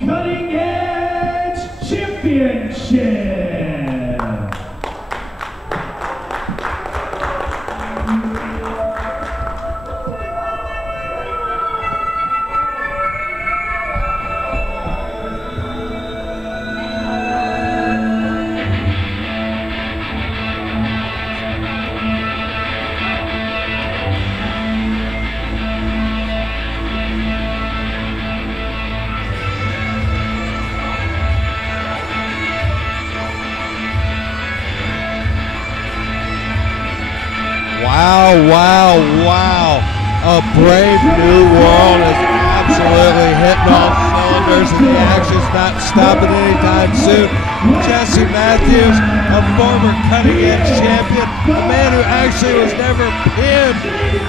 Cutting Edge Championship. Wow. A brave new world is absolutely hitting all cylinders, and the action's not stopping anytime soon. Jesse Matthews, a former Cutting Edge champion, a man who actually was never pinned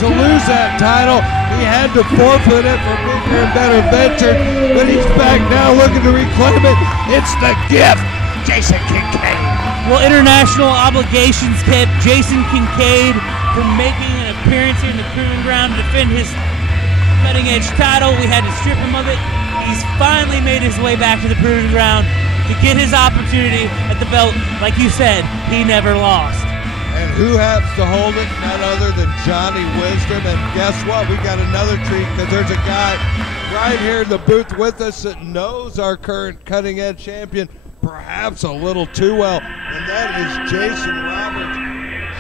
to lose that title. He had to forfeit it for bigger and better venture, but he's back now looking to reclaim it. It's the Gift, Jason Kincaid. Well, international obligations kept Jason Kincaid from making an appearance here in the Proving Ground to defend his Cutting Edge title. We had to strip him of it. He's finally made his way back to the Proving Ground to get his opportunity at the belt. Like you said, he never lost. And who happens to hold it? None other than Johnny Wisdom. And guess what? We got another treat, because there's a guy right here in the booth with us that knows our current Cutting Edge champion perhaps a little too well, and that is Jason Roberts,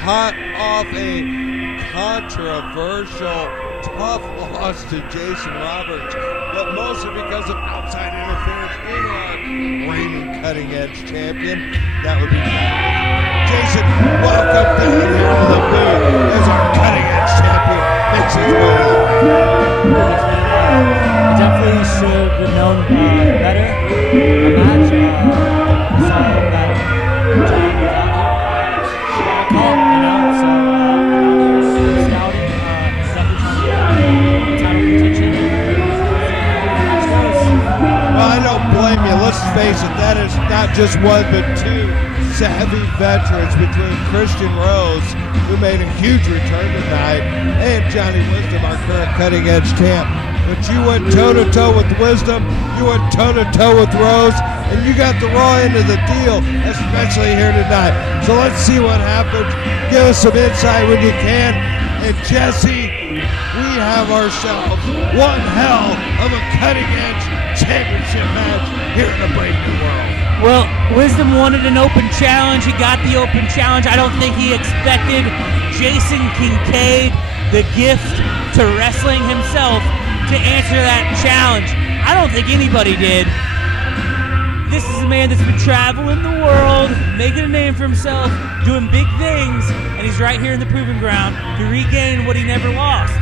hot off a controversial, tough loss to Jason Roberts, but mostly because of outside interference in our reigning Cutting Edge champion. That would be Jason. Welcome down here to the booth as our Cutting Edge champion makes his way to the ring. Definitely should have known better. A match. Let's face it, that is not just one but two savvy veterans between Christian Rose, who made a huge return tonight, and Johnny Wisdom, our current Cutting Edge champ. But you went toe-to-toe with Wisdom, you went toe-to-toe with Rose, and you got the raw end of the deal, especially here tonight. So let's see what happens. Give us some insight when you can. And Jesse, we have ourselves one hell of a Cutting Edge championship match here in the Brave New World. Well, Wisdom wanted an open challenge. He got the open challenge. I don't think he expected Jason Kincaid, the Gift to wrestling himself, to answer that challenge. I don't think anybody did. This is a man that's been traveling the world, making a name for himself, doing big things, and he's right here in the Proving Ground to regain what he never lost.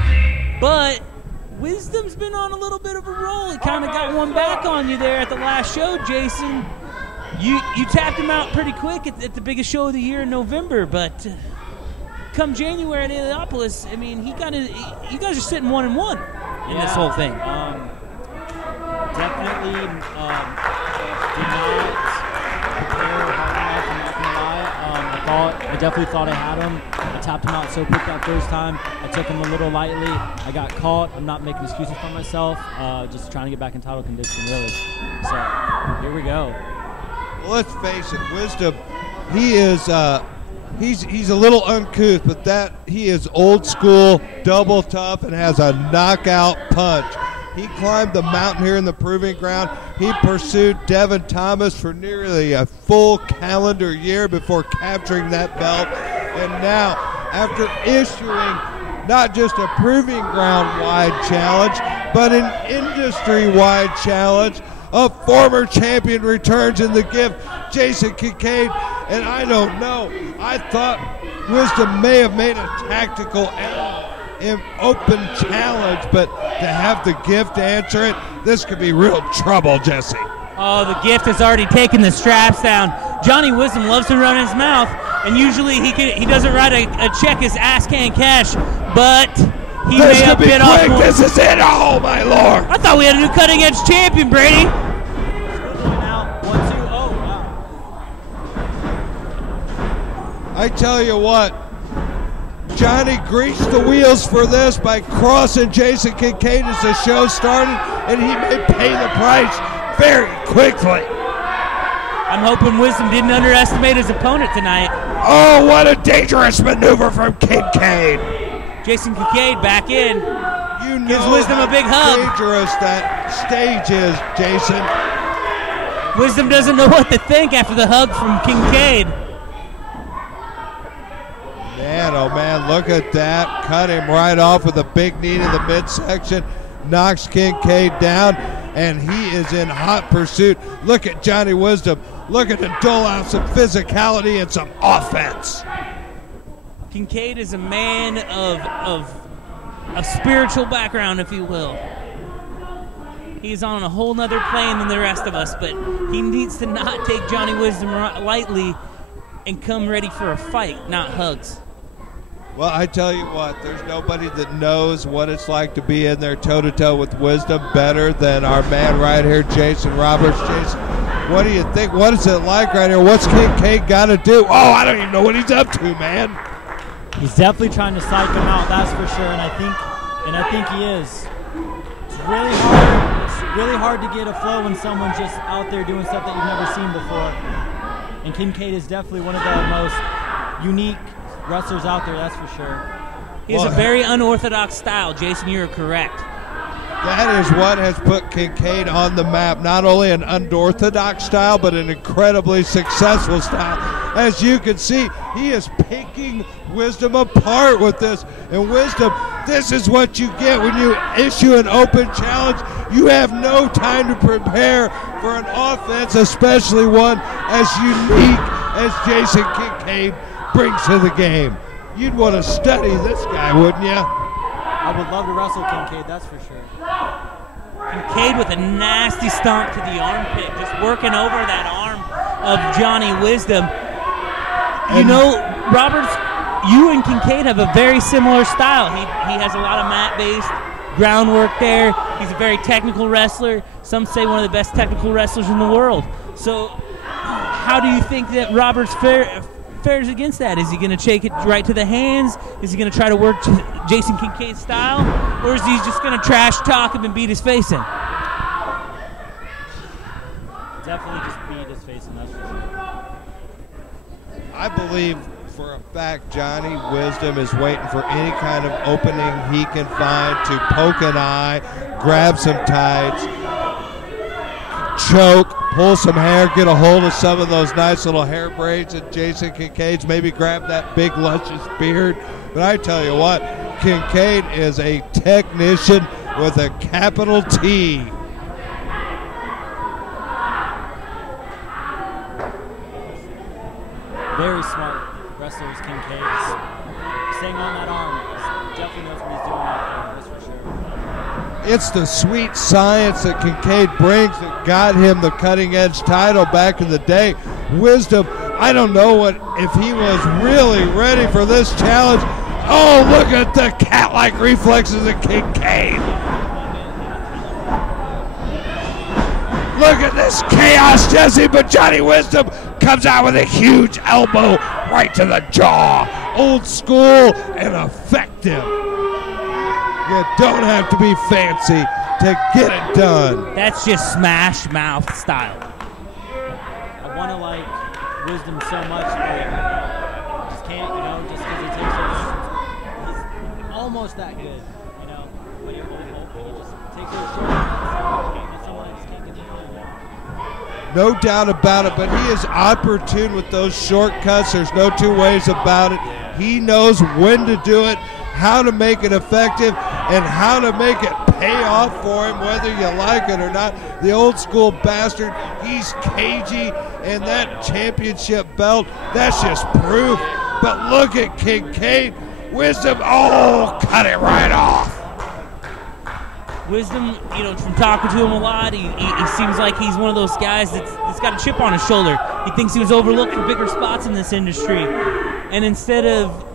But Wisdom's been on a little bit of a roll. He kind of got one back on you there at the last show, Jason. You tapped him out pretty quick at the biggest show of the year in November, but come January at Indianapolis, I mean, you guys are sitting 1-1 in this whole thing. Definitely did not prepare hard enough, I'm not gonna lie. I definitely thought I had him. I tapped him out so quick that first time. I took him a little lightly. I got caught. I'm not making excuses for myself. Just trying to get back in title condition, really. So here we go. Well, let's face it, Wisdom, he is he's a little uncouth, but that he is old school, double tough, and has a knockout punch. He climbed the mountain here in the Proving Ground. He pursued Devin Thomas for nearly a full calendar year before capturing that belt. And now, after issuing not just a Proving Ground-wide challenge, but an industry-wide challenge, a former champion returns in the Gift, Jason Kincaid. And I don't know, I thought Wisdom may have made a tactical error in open challenge, but to have the Gift answer it, this could be real trouble, Jesse. Oh, the Gift has already taken the straps down. Johnny Wisdom loves to run his mouth, and usually he doesn't write a check his ass can't cash, but he may have bit off more. This is it, oh my lord! I thought we had a new Cutting Edge champion, Brady. Now, 1-2, oh wow. I tell you what, Johnny greased the wheels for this by crossing Jason Kincaid as the show started, and he may pay the price very quickly. I'm hoping Wisdom didn't underestimate his opponent tonight. Oh, what a dangerous maneuver from Kincaid. Jason Kincaid back in. You know Gives Wisdom how a big hug. dangerous that stage is, Jason. Wisdom doesn't know what to think after the hug from Kincaid. Man, oh man, look at that. Cut him right off with a big knee to the midsection. Knocks Kincaid down, and he is in hot pursuit. Look at Johnny Wisdom. Look at him dole out some physicality and some offense. Kincaid is a man of a spiritual background, if you will. He's on a whole nother plane than the rest of us, but he needs to not take Johnny Wisdom lightly and come ready for a fight, not hugs. Well, I tell you what, there's nobody that knows what it's like to be in there toe-to-toe with Wisdom better than our man right here, Jason Roberts. Jason, what do you think? What is it like right here? What's Kincaid got to do? Oh, I don't even know what he's up to, man. He's definitely trying to psych him out, that's for sure, and I think he is. It's really hard. It's really hard to get a flow when someone's just out there doing stuff that you've never seen before. And Kincaid is definitely one of the most unique wrestlers out there, that's for sure. He has a very unorthodox style. Jason, you're correct. That is what has put Kincaid on the map. Not only an unorthodox style, but an incredibly successful style. As you can see, he is picking Wisdom apart with this. And Wisdom, this is what you get when you issue an open challenge. You have no time to prepare for an offense, especially one as unique as Jason Kincaid brings to the game. You'd want to study this guy, wouldn't you? I would love to wrestle Kincaid, that's for sure. Kincaid with a nasty stomp to the armpit, just working over that arm of Johnny Wisdom. You know, Roberts, you and Kincaid have a very similar style. He has a lot of mat-based groundwork there. He's a very technical wrestler. Some say one of the best technical wrestlers in the world. So how do you think that Roberts fares against that? Is he going to take it right to the hands? Is he going to try to work Jason Kincaid's style? Or is he just going to trash talk him and beat his face in? Definitely just beat his face in, that's for sure. I believe for a fact Johnny Wisdom is waiting for any kind of opening he can find to poke an eye, grab some tights, choke, pull some hair, get a hold of some of those nice little hair braids at Jason Kincaid's, maybe grab that big luscious beard. But I tell you what, Kincaid is a technician with a capital T. Very smart wrestlers, Kincaid. Staying on that arm, definitely knows what he's doing out there, that's for sure. It's the sweet science that Kincaid brings that got him the cutting-edge title back in the day. Wisdom, I don't know what if he was really ready for this challenge. Oh, look at the cat-like reflexes of Kincaid. Look at this chaos, Jesse, but Johnny Wisdom comes out with a huge elbow right to the jaw. Old school and effective. You don't have to be fancy to get it done. That's just smash mouth style. I want to like Wisdom so much, but just can't, just because he takes those, he's almost that good, but he just takes those shortcuts, and someone just can't get the No doubt about it, but he is opportune with those shortcuts. There's no two ways about it. He knows when to do it, how to make it effective, and how to make it pay off for him, whether you like it or not. The old school bastard, he's cagey, and that championship belt, that's just proof. But look at Kincaid. Wisdom, cut it right off. Wisdom, from talking to him a lot, he seems like he's one of those guys that's got a chip on his shoulder. He thinks he was overlooked for bigger spots in this industry. And instead of,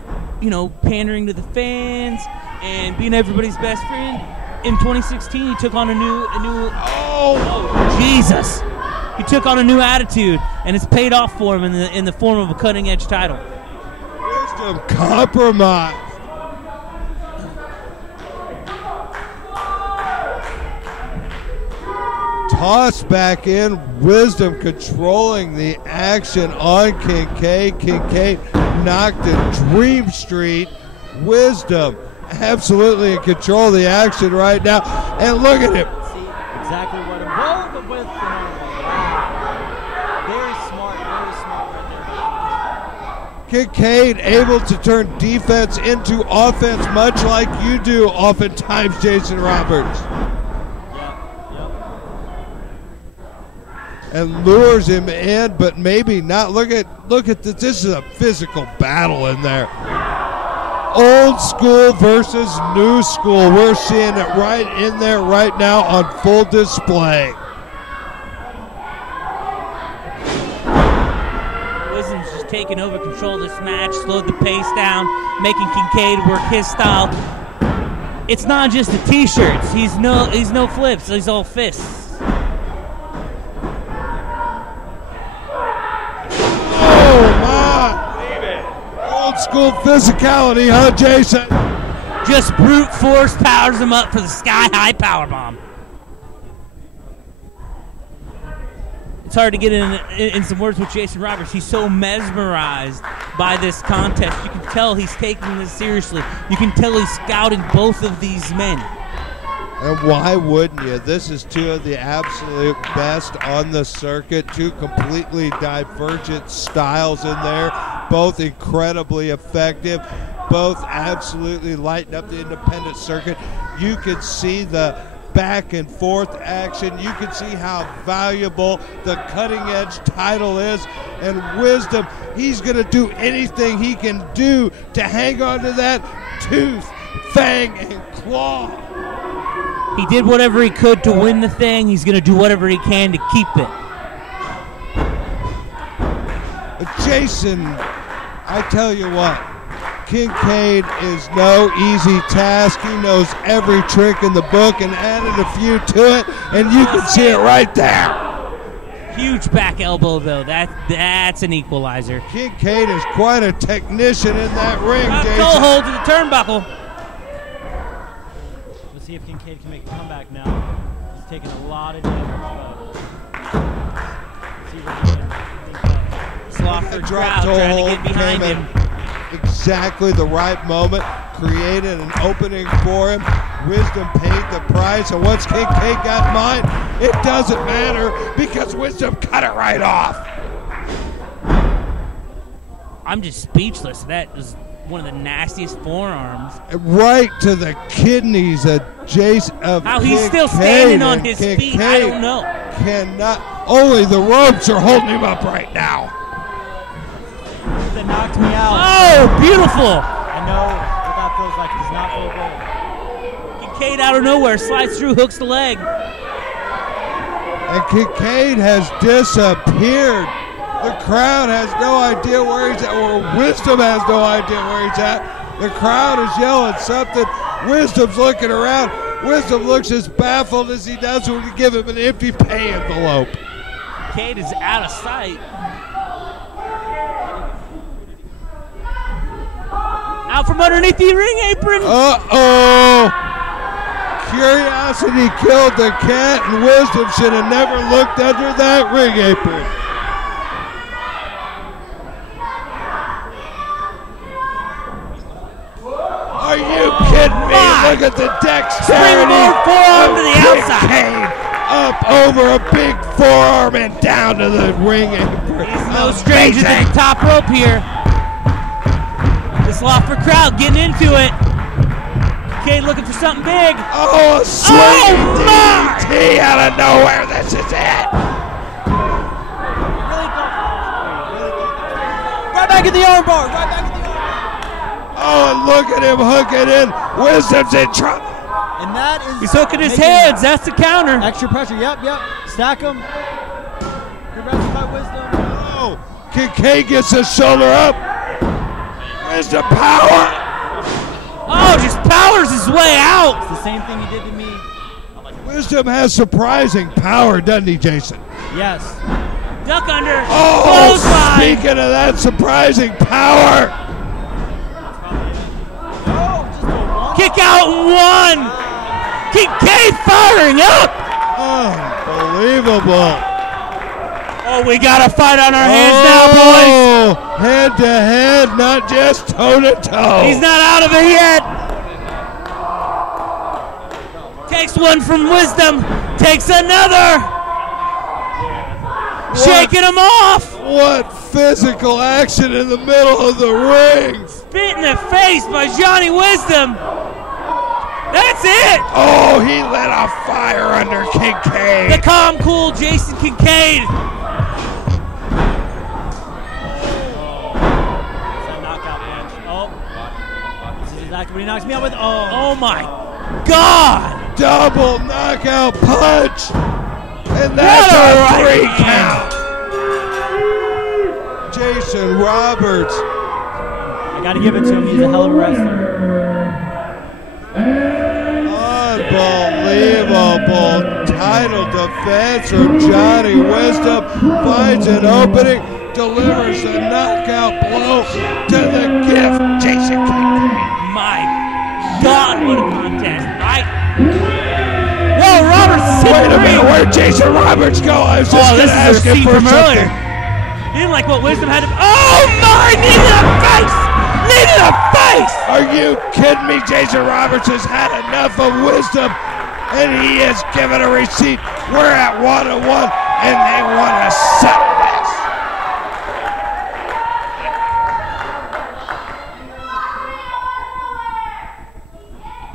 pandering to the fans and being everybody's best friend, in 2016 he took on a new Jesus. He took on a new attitude, and it's paid off for him in the form of a cutting-edge title. Wisdom compromised. Toss back in. Wisdom controlling the action on Kincaid. Kincaid knocked in Dream Street. Wisdom absolutely in control of the action right now. And look at him. See exactly what I'm rolling with. Very smart right there. Kincaid able to turn defense into offense, much like you do oftentimes, Jason Roberts. And lures him in, but maybe not. Look at this. This is a physical battle in there. Old school versus new school. We're seeing it right in there right now on full display. Wisdom's just taking over control of this match, slowed the pace down, making Kincaid work his style. It's not just the t-shirts. He's no flips. He's all fists. Old school physicality, huh, Jason? Just brute force powers him up for the sky-high powerbomb. It's hard to get in some words with Jason Roberts. He's so mesmerized by this contest. You can tell he's taking this seriously. You can tell he's scouting both of these men. And why wouldn't you? This is two of the absolute best on the circuit, two completely divergent styles in there, both incredibly effective, both absolutely lighting up the independent circuit. You could see the back and forth action. You can see how valuable the cutting edge title is. And Wisdom, he's going to do anything he can do to hang on to that tooth, fang, and claw. He did whatever he could to win the thing. He's going to do whatever he can to keep it. Jason, I tell you what, Kincaid is no easy task. He knows every trick in the book and added a few to it, and you can see it right there. Huge back elbow, though. That's an equalizer. Kincaid is quite a technician in that ring, Jason. Toe hold to the turnbuckle. Let's see if Kincaid can make a comeback now. He's taking a lot of damage. See what he can. Slough drop trying to get behind him. Exactly the right moment, created an opening for him. Wisdom paid the price, and once Kincaid got in mind, it doesn't matter because Wisdom cut it right off. I'm just speechless. That was one of the nastiest forearms. Right to the kidneys of Jason. How he's still standing on his feet, I don't know. Cannot. Only the ropes are holding him up right now. That knocked me out. Oh, beautiful. I know what that feels like. It does not feel good. Kincaid out of nowhere slides through, hooks the leg. And Kincaid has disappeared. The crowd has no idea where he's at, or Wisdom has no idea where he's at. The crowd is yelling something. Wisdom's looking around. Wisdom looks as baffled as he does when you give him an empty pay envelope. Kincaid is out of sight. Out from underneath the ring apron. Uh-oh. Curiosity killed the cat, and Wisdom should have never looked under that ring apron. Are you kidding me? Look at the dexterity. Springboard forearm to the outside. Up over a big forearm and down to the ring apron. He's no stranger to the top rope here. This Loffer crowd getting into it. Kincaid looking for something big. Oh, a swinging DDT out of nowhere. This is it. Right back in the armbar. Right back in the armbar. Oh, and look at him hooking in. Wisdom's in trouble. And that is. He's hooking his heads. That's the counter. Extra pressure. Yep. Stack him. Good wrestling by Wisdom. Oh, Kincaid gets his shoulder up. Wisdom power. Oh, just powers his way out. It's the same thing he did to me. Wisdom has surprising power, doesn't he, Jason? Yes. Duck under. Oh, Clothesline. speaking of that surprising power. Kick out and one. Kincaid firing up. Unbelievable. Oh, we got a fight on our hands now, boys. Oh, head to head, not just toe to toe. He's not out of it yet. Takes one from Wisdom, takes another. Shaking him off. What physical action in the middle of the ring. Spit in the face by Johnny Wisdom. That's it. Oh, he lit a fire under Kincaid. The calm, cool Jason Kincaid. Exactly what he knocks me out with. Oh my God! Double knockout punch! And that's a 3 count! Jason Roberts. I gotta give it to him. He's a hell of a wrestler. Unbelievable title defense from Johnny Wisdom. Finds an opening, delivers a knockout blow to the gift, Jason Kincaid. My God, what a contest, right? Whoa, Roberts! Wait a minute, where'd Jason Roberts go? I was just going to ask him for from something. earlier. He didn't like what Wisdom had to. Oh my! Knee to the face! Knee to the face! Are you kidding me? Jason Roberts has had enough of Wisdom, and he has given a receipt. We're at 1-1, and they want to settle this.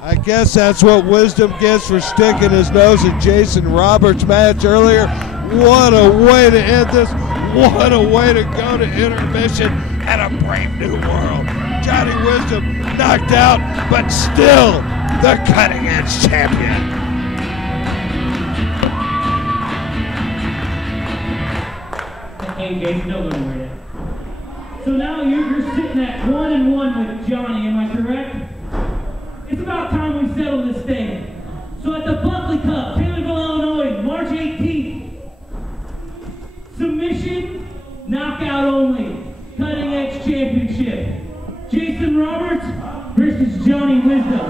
I guess that's what Wisdom gets for sticking his nose in Jason Roberts' match earlier. What a way to end this. What a way to go to intermission and a brave new world. Johnny Wisdom knocked out, but still the cutting edge champion. Hey, Jason, don't go anywhere yet. So now you're sitting at 1-1 with Johnny, am I correct? It's about time we settle this thing. So at the Buckley Cup, Taylorville, Illinois, March 18th, submission, knockout only, cutting edge championship. Jason Roberts versus Johnny Wisdom.